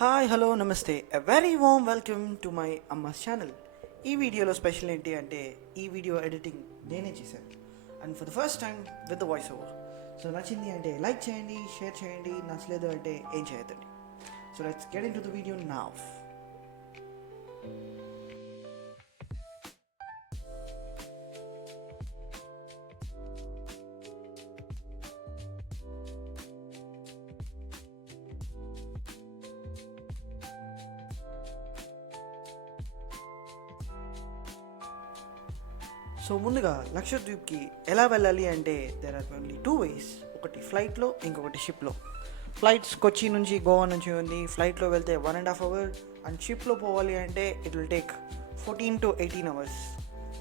Hi hello నమస్తే a very warm welcome to my అమ్మాస్ channel. ఈ వీడియోలో స్పెషల్ ఏంటి అంటే ఈ వీడియో ఎడిటింగ్ నేనే చేశాను and for the first time with the voice over. So నచ్చింది అంటే లైక్ చేయండి, షేర్ చేయండి, నచ్చలేదు అంటే ఏం చేయొద్దండి. So let's get into the video now. So ముందుగా లక్షద్వీప్కి ఎలా వెళ్ళాలి అంటే there are only two ways. ఒకటి ఫ్లైట్లో, ఇంకొకటి షిప్లో. ఫ్లైట్స్ కొచ్చి నుంచి గోవా నుంచి ఉంది. ఫ్లైట్లో వెళ్తే 1.5 hours అండ్ షిప్లో పోవాలి అంటే it will take 14 to 18 hours.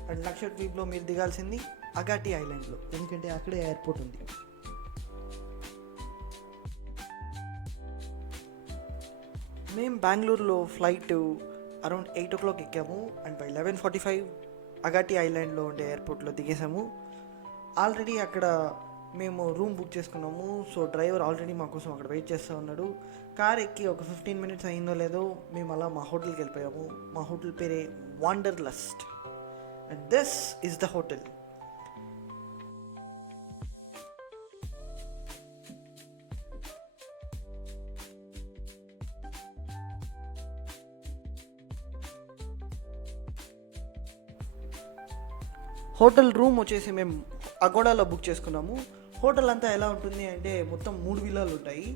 And లక్షద్వీప్లో మీరు దిగాల్సింది అగాటి ఐలాండ్లో, ఎందుకంటే అక్కడే ఎయిర్పోర్ట్ ఉంది. మేము బెంగళూరులో ఫ్లైట్ అరౌండ్ 8 o'clock ఎక్కాము అండ్ బై 11:45 అగాటి ఐలాండ్లో ఉండే ఎయిర్పోర్ట్లో దిగేసాము. ఆల్రెడీ అక్కడ మేము రూమ్ బుక్ చేసుకున్నాము. సో డ్రైవర్ ఆల్రెడీ మా కోసం అక్కడ వెయిట్ చేస్తూ ఉన్నాడు. కార్ ఎక్కి ఒక 15 minutes అయిందో లేదో మేము అలా మా హోటల్కి వెళ్ళిపోయాము. మా హోటల్ పేరే Wanderlust and this is the hotel. Hotel room వచ్చేసి మేము అగోడాలో బుక్ చేసుకున్నాము. హోటల్ అంతా ఎలా ఉంటుంది అంటే మొత్తం 3 విల్లాలు ఉంటాయి.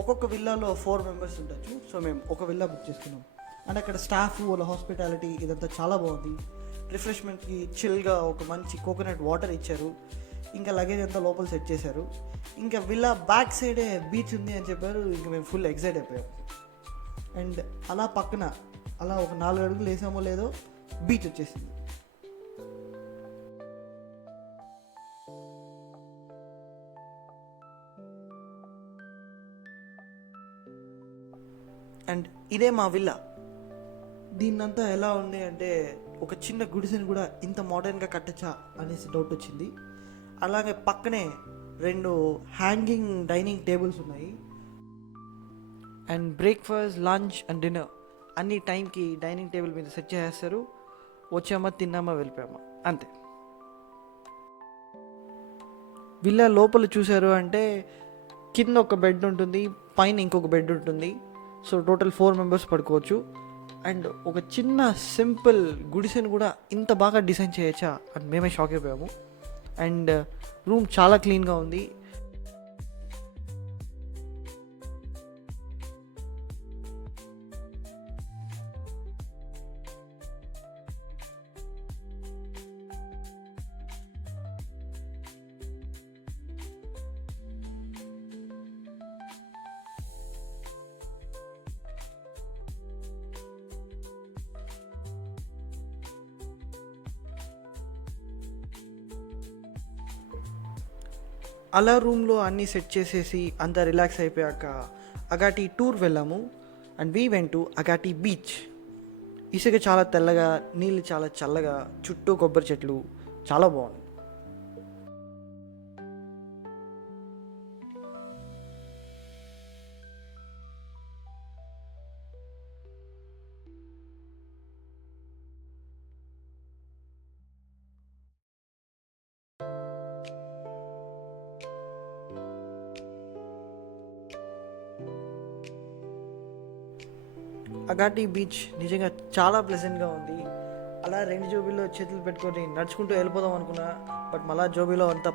ఒక్కొక్క విల్లాలో 4 members ఉండొచ్చు. సో మేము ఒక విల్లా బుక్ చేసుకున్నాం. అండ్ అక్కడ స్టాఫ్ వాళ్ళ హాస్పిటాలిటీ ఇదంతా చాలా బాగుంది. రిఫ్రెష్మెంట్కి చిల్గా ఒక మంచి కోకోనట్ వాటర్ ఇచ్చారు. ఇంకా లగేజ్ అంతా లోపల సెట్ చేశారు. ఇంకా విల్లా బ్యాక్ సైడే బీచ్ ఉంది అని చెప్పారు. ఇంకా మేము ఫుల్ ఎక్సైట్ అయిపోయాం. అండ్ అలా పక్కన అలా ఒక 4 అడుగులు వేసామో లేదో బీచ్ వచ్చేసింది. అండ్ ఇదే మా విల్లా. దీన్నంతా ఎలా ఉంది అంటే ఒక చిన్న గుడిసెని కూడా ఇంత మోడర్న్గా కట్టచ్చా అనేసి డౌట్ వచ్చింది. అలాగే పక్కనే 2 హ్యాంగింగ్ డైనింగ్ టేబుల్స్ ఉన్నాయి. And breakfast, lunch and dinner అన్ని టైంకి డైనింగ్ టేబుల్ మీద సెట్ చేసేస్తారు. వచ్చామా, తిన్నామా, వెళ్ళిపోయామా, అంతే. విల్లా లోపల చూశారు అంటే కింద ఒక బెడ్ ఉంటుంది, పైన ఇంకొక బెడ్ ఉంటుంది. సో టోటల్ 4 members పడుకోవచ్చు. అండ్ ఒక చిన్న సింపుల్ గుడిసెని కూడా ఇంత బాగా డిజైన్ చేయొచ్చా అని మేమే షాక్ అయిపోయాము. అండ్ రూమ్ చాలా క్లీన్గా ఉంది. అలా రూమ్లో అన్నీ సెట్ చేసేసి అంతా రిలాక్స్ అయిపోయాక అగాటి టూర్ వెళ్ళాము. And we went to Agatti beach. ఇసుక చాలా తెల్లగా, నీళ్ళు చాలా చల్లగా, చుట్టూ కొబ్బరి చెట్లు, చాలా బాగుంది. అగాటి బీచ్ నిజంగా చాలా ప్లెజెంట్గా ఉంది. అలా 2 జోబీలో చేతులు పెట్టుకొని నడుచుకుంటూ వెళ్ళిపోదాం అనుకున్నా, బట్ మళ్ళా జోబీలో అంతా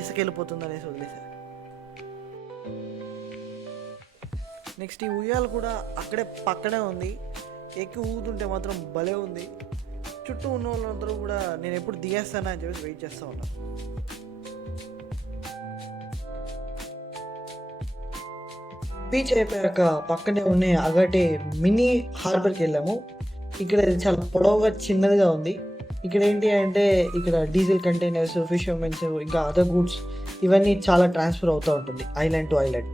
ఇసుక వెళ్ళిపోతుంది అనేసి వదిలేశారు. నెక్స్ట్ ఈ ఉయ్యాలు కూడా అక్కడే పక్కనే ఉంది. ఎక్కి ఊగుతుంటే మాత్రం భలే ఉంది. చుట్టూ ఉన్న వాళ్ళందరూ కూడా నేను ఎప్పుడు దిగేస్తానా అని చెప్పేసి వెయిట్ చేస్తూ ఉన్నాను. బీచ్ అయిపోయాక పక్కనే ఉన్న అగాటే మినీ హార్బర్కి వెళ్ళాము. ఇక్కడ ఇది చాలా పొడవుగా చిన్నదిగా ఉంది. ఇక్కడ ఏంటి అంటే ఇక్కడ డీజిల్ కంటైనర్స్, ఫిషర్మెన్స్, ఇంకా అదర్ గూడ్స్ ఇవన్నీ చాలా ట్రాన్స్ఫర్ అవుతూ ఉంటుంది ఐలాండ్ టు ఐలాండ్.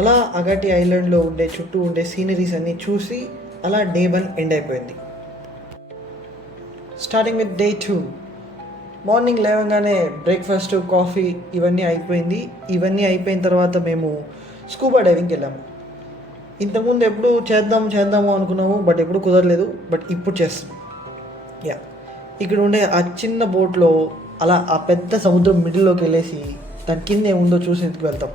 అలా అగాటి ఐలాండ్లో ఉండే చుట్టూ ఉండే సీనరీస్ అన్నీ చూసి అలా డే 1 ఎండ్ అయిపోయింది. Starting with day 2. మార్నింగ్ లేవగానే బ్రేక్ఫాస్ట్, కాఫీ ఇవన్నీ అయిపోయింది. ఇవన్నీ అయిపోయిన తర్వాత మేము స్కూబా డైవింగ్కి వెళ్ళాము. ఇంతకుముందు ఎప్పుడు చేద్దాము అనుకున్నాము, బట్ ఎప్పుడు కుదరలేదు. బట్ ఇప్పుడు చేస్తాం. యా, ఇక్కడ ఉండే ఆ చిన్న బోట్లో అలా ఆ పెద్ద సముద్రం మిడిల్లోకి వెళ్ళేసి దాని కింద ఏముందో చూసేందుకు వెళ్తాం.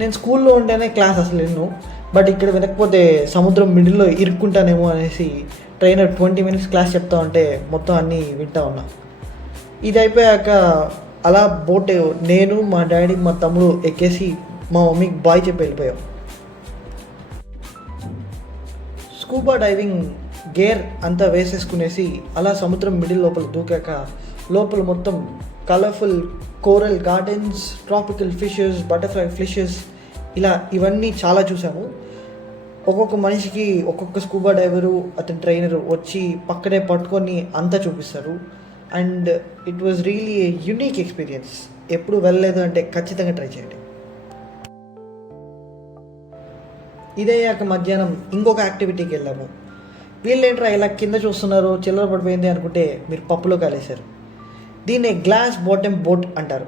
నేను స్కూల్లో ఉంటేనే క్లాస్ అసలు ఎన్నో, బట్ ఇక్కడ వినకపోతే సముద్రం మిడిల్లో ఇరుక్కుంటానేమో అనేసి ట్రైనర్ 20 minutes క్లాస్ చెప్తా ఉంటే మొత్తం అన్నీ వింటా ఉన్నా. ఇది అయిపోయాక అలా బోట్ నేను, మా డాడీ, మా తమ్ముడు ఎక్కేసి మా మమ్మీకి బాయ్ చెప్పి వెళ్ళిపోయాం. స్కూబా డైవింగ్ గేర్ అంతా వేసేసుకునేసి అలా సముద్రం మిడిల్ లోపల దూకాక లోపల మొత్తం colourful coral gardens, tropical fishes, butterfly fishes, ఇలా ఇవన్నీ చాలా చూసాము. ఒక్కొక్క మనిషికి ఒక్కొక్క స్కూబా డైవరు, అతని ట్రైనరు వచ్చి పక్కనే పట్టుకొని అంతా చూపిస్తారు. And it was really A unique experience. ఎప్పుడు వెళ్ళలేదు అంటే ఖచ్చితంగా ట్రై చేయండి. ఇదయ్యాక మధ్యాహ్నం ఇంకొక యాక్టివిటీకి వెళ్ళాము. వీళ్ళేంట్రా ఇలా కింద చూస్తున్నారు, చిల్లర పడిపోయింది అనుకుంటే మీరు పప్పులో కాలేశారు. దీన్ని గ్లాస్ బాటమ్ బోట్ అంటారు.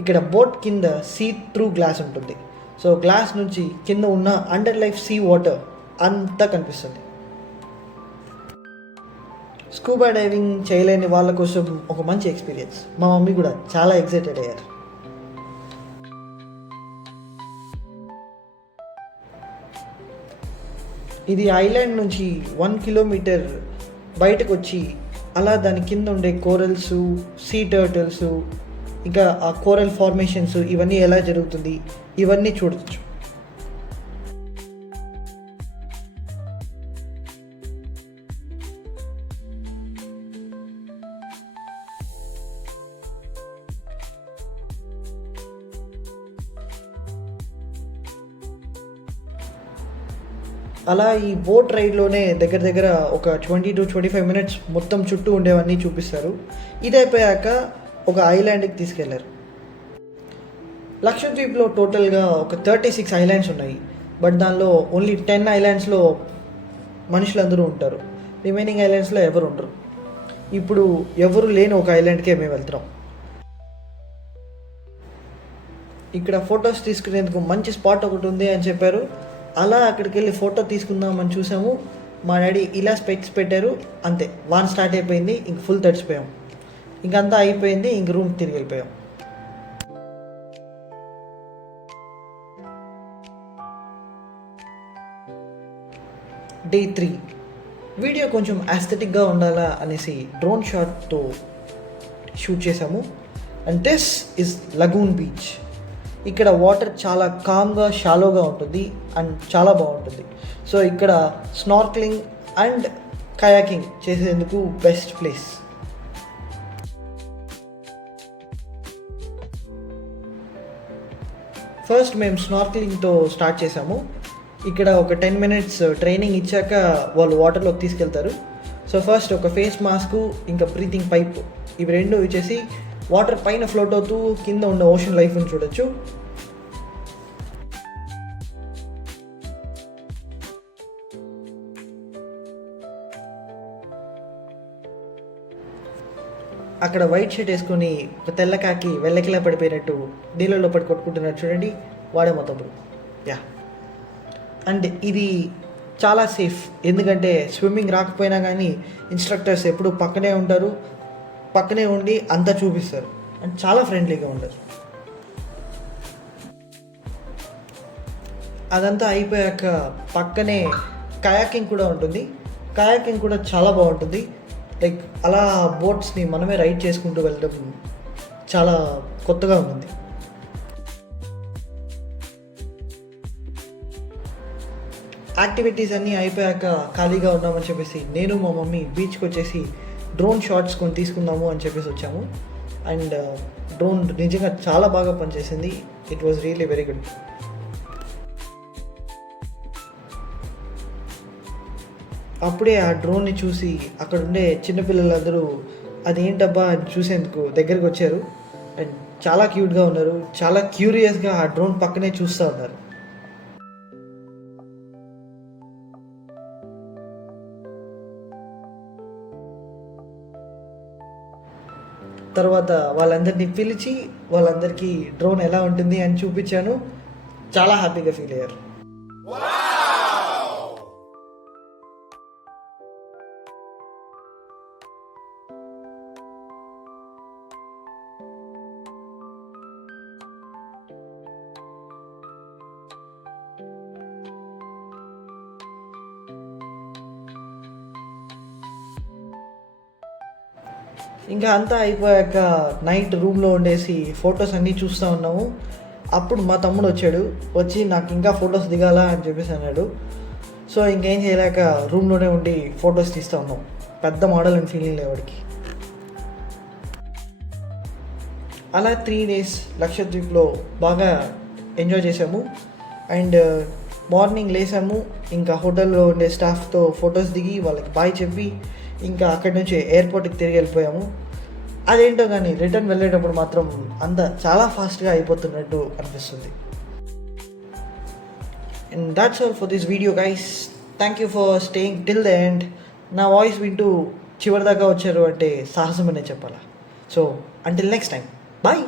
ఇక్కడ బోట్ కింద సీ త్రూ గ్లాస్ ఉంటుంది. సో గ్లాస్ నుంచి కింద ఉన్న అండర్ లైఫ్ సీ వాటర్ అంతా కనిపిస్తుంది. స్కూబా డైవింగ్ చేయలేని వాళ్ళ కోసం ఒక మంచి ఎక్స్పీరియన్స్. మా మమ్మీ కూడా చాలా ఎక్సైటెడ్ అయ్యారు. ఇది ఐలాండ్ నుంచి 1 kilometer బయటకు వచ్చి అలా దాని కింద ఉండే కోరల్స్, సీ టర్టిల్స్, ఇంకా ఆ కోరల్ ఫార్మేషన్స్ ఇవన్నీ ఎలా జరుగుతుంది ఇవన్నీ చూడవచ్చు. అలా ఈ బోట్ రైడ్లోనే దగ్గర దగ్గర ఒక 20 to 25 minutes మొత్తం చుట్టూ ఉండేవన్నీ చూపిస్తారు. ఇది అయిపోయాక ఒక ఐలాండ్కి తీసుకెళ్లారు. లక్షద్వీప్లో టోటల్గా ఒక 36 ఐలాండ్స్ ఉన్నాయి. బట్ దానిలో ఓన్లీ 10 ఐలాండ్స్లో మనుషులందరూ ఉంటారు. రిమైనింగ్ ఐలాండ్స్లో ఎవరు ఉండరు. ఇప్పుడు ఎవరు లేని ఒక ఐలాండ్కే మేము వెళ్తున్నాం. ఇక్కడ ఫొటోస్ తీసుకునేందుకు మంచి స్పాట్ ఒకటి ఉంది అని చెప్పారు. అలా అక్కడికి వెళ్ళి ఫోటో తీసుకుందామని చూసాము. మా డాడీ ఇలా స్పెక్స్ పెట్టారు, అంతే వాన్ స్టార్ట్ అయిపోయింది. ఇంక ఫుల్ తడిచిపోయాం. ఇంకంతా అయిపోయింది, ఇంక రూమ్కి తిరిగి వెళ్ళిపోయాం. డే 3 వీడియో కొంచెం ఆస్థెటిక్గా ఉండాలా అనేసి డ్రోన్ షాట్తో షూట్ చేసాము. And this is lagoon beach. ఇక్కడ వాటర్ చాలా కామ్గా, షాలోగా ఉంటుంది అండ్ చాలా బాగుంటుంది. సో ఇక్కడ స్నార్క్లింగ్ అండ్ కయాకింగ్ చేసేందుకు బెస్ట్ ప్లేస్. ఫస్ట్ మేము స్నార్క్లింగ్తో స్టార్ట్ చేసాము. ఇక్కడ ఒక 10 minutes ట్రైనింగ్ ఇచ్చాక వాళ్ళు వాటర్లోకి తీసుకెళ్తారు. సో ఫస్ట్ ఒక ఫేస్ మాస్క్, ఇంకా బ్రీతింగ్ పైప్, ఇవి రెండు ఇచ్చేసి వాటర్ పైన ఫ్లోట్ అవుతూ కింద ఉన్న ఓషన్ లైఫ్ని చూడొచ్చు. అక్కడ వైట్ షర్ట్ వేసుకొని ఒక తెల్ల కాకి వెళ్ళకిలా పడిపోయినట్టు నీళ్ళలో పడి కొట్టుకుంటున్నాడు చూడండి, వాడే మా తమ్ముడు. యా, అండ్ ఇది చాలా సేఫ్. ఎందుకంటే స్విమ్మింగ్ రాకపోయినా కానీ ఇన్స్ట్రక్టర్స్ ఎప్పుడు పక్కనే ఉంటారు, పక్కనే ఉండి అంతా చూపిస్తారు అండ్ చాలా ఫ్రెండ్లీగా ఉంటారు. అదంతా అయిపోయాక పక్కనే కయాకింగ్ కూడా ఉంటుంది. కయాకింగ్ కూడా చాలా బాగుంటుంది. లైక్ అలా బోట్స్ని మనమే రైడ్ చేసుకుంటూ వెళ్ళడం చాలా కొత్తగా ఉంటుంది. యాక్టివిటీస్ అన్నీ అయిపోయాక ఖాళీగా ఉన్నామని చెప్పేసి నేను మా మమ్మీ బీచ్కి వచ్చేసి డ్రోన్ షాట్స్ కొని తీసుకుందాము అని చెప్పేసి వచ్చాము. అండ్ డ్రోన్ నిజంగా చాలా బాగా పనిచేసింది. It was really very good. అప్పుడే ఆ డ్రోన్ని చూసి అక్కడ ఉండే చిన్నపిల్లలందరూ అదేంటబ్బా అని చూసేందుకు దగ్గరికి వచ్చారు. అండ్ చాలా క్యూట్గా ఉన్నారు, చాలా క్యూరియస్గా ఆ డ్రోన్ పక్కనే చూస్తూ ఉన్నారు. తర్వాత వాళ్ళందరినీ పిలిచి వాళ్ళందరికీ డ్రోన్ ఎలా ఉంటుంది అని చూపించాను. చాలా హ్యాపీగా ఫీల్ అయ్యారు. ఇంకా అంతా అయిపోయాక నైట్ రూమ్లో ఉండేసి ఫొటోస్ అన్నీ చూస్తూ ఉన్నాము. అప్పుడు మా తమ్ముడు వచ్చి నాకు ఇంకా ఫొటోస్ దిగాలా అని చెప్పేసి అన్నాడు. సో ఇంకేం చేయలేక రూమ్లోనే ఉండి ఫొటోస్ తీస్తూ ఉన్నాం. పెద్ద మోడల్ అని ఫీలింగ్ లేవాడికి. అలా 3 days లక్షద్వీప్లో బాగా ఎంజాయ్ చేసాము. అండ్ మార్నింగ్ లేసాము, ఇంకా హోటల్లో ఉండే స్టాఫ్తో ఫొటోస్ దిగి వాళ్ళకి బాయ్ చెప్పి ఇంకా అక్కడి నుంచి ఎయిర్పోర్ట్కి తిరిగి వెళ్ళిపోయాము. అదేంటో కానీ రిటర్న్ వెళ్ళేటప్పుడు మాత్రం అంతా చాలా ఫాస్ట్గా అయిపోతున్నట్టు అనిపిస్తుంది. And that's all for this video guys. Thank you for staying till the end. నా వాయిస్ వింటూ చివరి దాకా వచ్చారు అంటే సాహసమనే చెప్పాలా. So until next time, bye.